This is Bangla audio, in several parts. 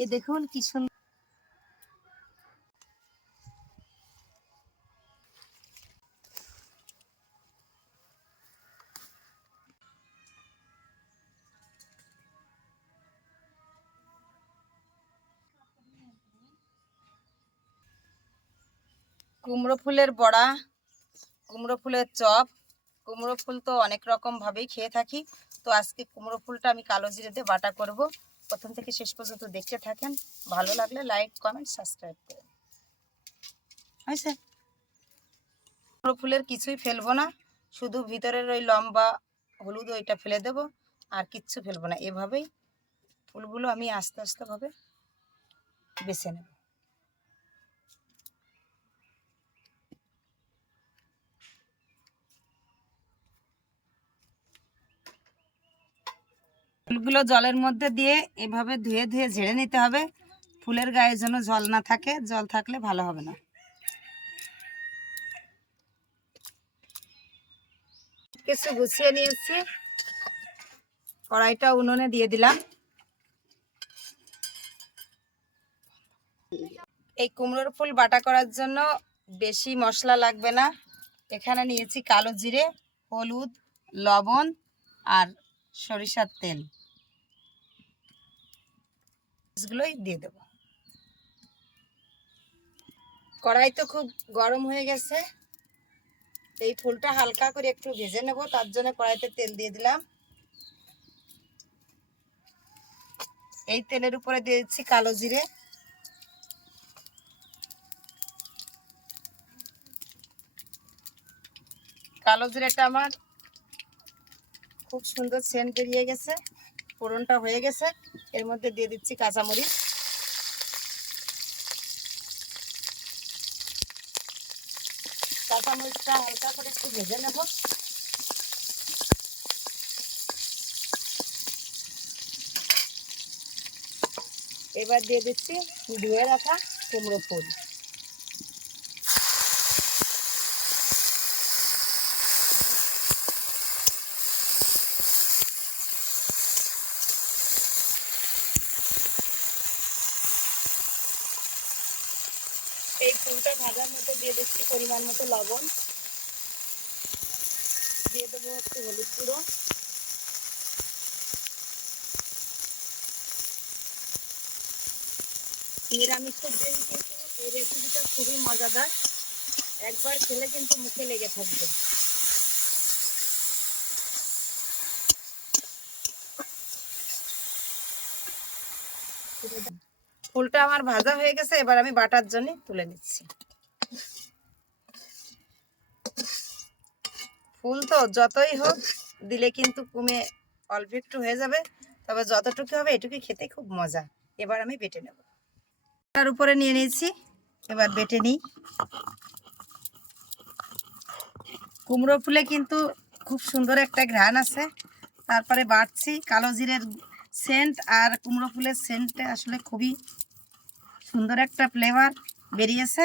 এ দেখুন কি সুন্দর কুমড়ো ফুলের বড়া, কুমড়ো ফুলের চপ। কুমড়ো ফুল তো অনেক রকম ভাবেই খেয়ে থাকি, তো আজকে কুমড়ো ফুলটা আমি কালো জিরে দিয়ে বাটা করব। প্রথম থেকে শেষ পর্যন্ত দেখতে থাকেন, ভালো লাগলে লাইক কমেন্ট সাবস্ক্রাইব করুন। হয়েছে? কুমড়ো ফুলের কিছুই ফেলবো না, শুধু ভিতরের ওই লম্বা হলুদ ওইটা ফেলে দেব, আর কিচ্ছু ফেলবো না। এভাবেই ফুলগুলো আমি আস্তে আস্তে ভাবে বেছে নেব। ফুলগুলো জলের মধ্যে দিয়ে এভাবে ধুয়ে ধুয়ে ঝেড়ে নিতে হবে। ফুলের গায়ে যেন জল না থাকে, জল থাকলে ভালো হবে না। কিছু গুছিয়ে নিয়েছি, কড়াইটা উনুনে দিয়ে দিলাম। এই কুমড়োর ফুল বাটা করার জন্য বেশি মশলা লাগবে না। এখানে নিয়েছি কালো জিরে, হলুদ, লবণ আর সরিষার তেল, এগুলোই দিয়ে দেব। কড়াই তো খুব গরম হয়ে গেছে, এই ফুলটা হালকা করে একটু ভেজে নেব, তার জন্য কড়াইতে তেল দিয়ে দিলাম। এই তেলের উপরে দিয়ে দিচ্ছি কালো জিরে। কালো জিরেটা আমার খুব সুন্দর সেন্ট বেরিয়ে গেছে, ফোড়নটা হয়ে গেছে। এর মধ্যে দিয়ে দিচ্ছি কাঁচামরিচ। কাঁচামরিচটা হালকা করে একটু ভেজে নেব। এবার দিয়ে দিচ্ছি ধুয়ে রাখা কুমড়ো ফুল। এই ফুলটা ভাজার মধ্যে দিয়ে দিচ্ছি পরিমাণ মতো লবণ, দিয়ে দেবো একটু হলুদ গুঁড়ো, নিরামিষের জন্য কিন্তু এই রেসিপিটা খুবই মজাদার, একবার খেলে কিন্তু মুখে লেগে থাকবে। ফুলটা আমার ভাজা হয়ে গেছে, এবার আমি বাটার জন্য তুলে নিচ্ছি। ফুল তো যতই হোক দিলে কিন্তু কমে অল্প একটু হয়ে যাবে, তবে যতটুকু হবে এটুকু খেতে খুব মজা। এবার আমি বেটে নেব। তার উপরে নিয়ে নিয়েছি, এবার বেটে নিই। কুমড়ো ফুলে কিন্তু খুব সুন্দর একটা ঘ্রাণ আছে। তারপরে বাটছি, কালো জিরের সেন্ট আর কুমড়ো ফুলের সেন্টটা আসলে খুবই সুন্দর একটা ফ্লেভার বেরিয়েছে।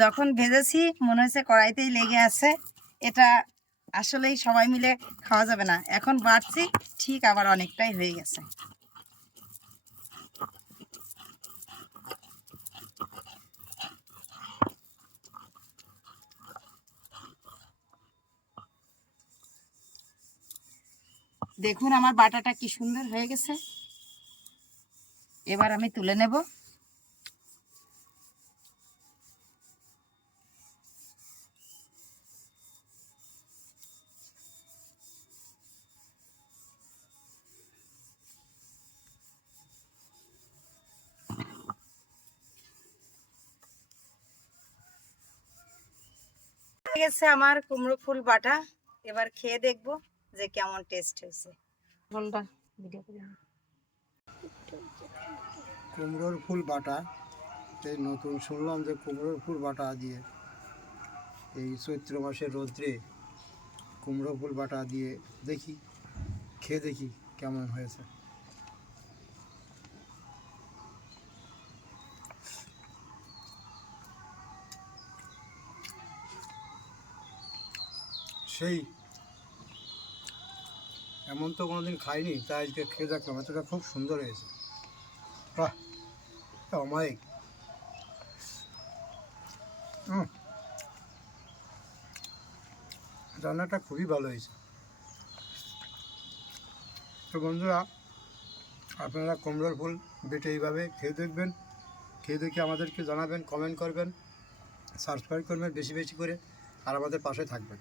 যখন ভেজেছি মনে হয়েছে কড়াইতেই লেগে আছে, এটা আসলেই সবাই মিলে খাওয়া যাবে না। এখন বাড়ছি, ঠিক আবার অনেকটাই হয়ে গেছে। দেখুন আমার বাটাটা কি সুন্দর হয়ে গেছে, এবার আমি তুলে নেব। হয়ে গেছে আমার কুমড়ো ফুল বাটা, এবার খেয়ে দেখব যে কেমন টেস্ট হয়েছে। কুমড়োর ফুল বাটা, এই নতুন শুনলাম যে কুমড়োর ফুল বাটা দিয়ে এই চৈত্র মাসের রৌদ্রে কুমড়ো ফুল বাটা দিয়ে দেখি, খেয়ে দেখি কেমন হয়েছে। সেই এমন তো কোনোদিন খাইনি, তাই আজকে খেয়ে দেখলাম, এতটা খুব সুন্দর হয়েছে। বাহ, অমায়িক। রান্নাটা খুবই ভালো হয়েছে। তো বন্ধুরা, আপনারা কুমড়োর ফুল বেটে এইভাবে খেয়ে দেখবেন, খেয়ে দেখে আমাদেরকে জানাবেন, কমেন্ট করবেন, সাবস্ক্রাইব করবেন বেশি বেশি করে, আর আমাদের পাশে থাকবেন।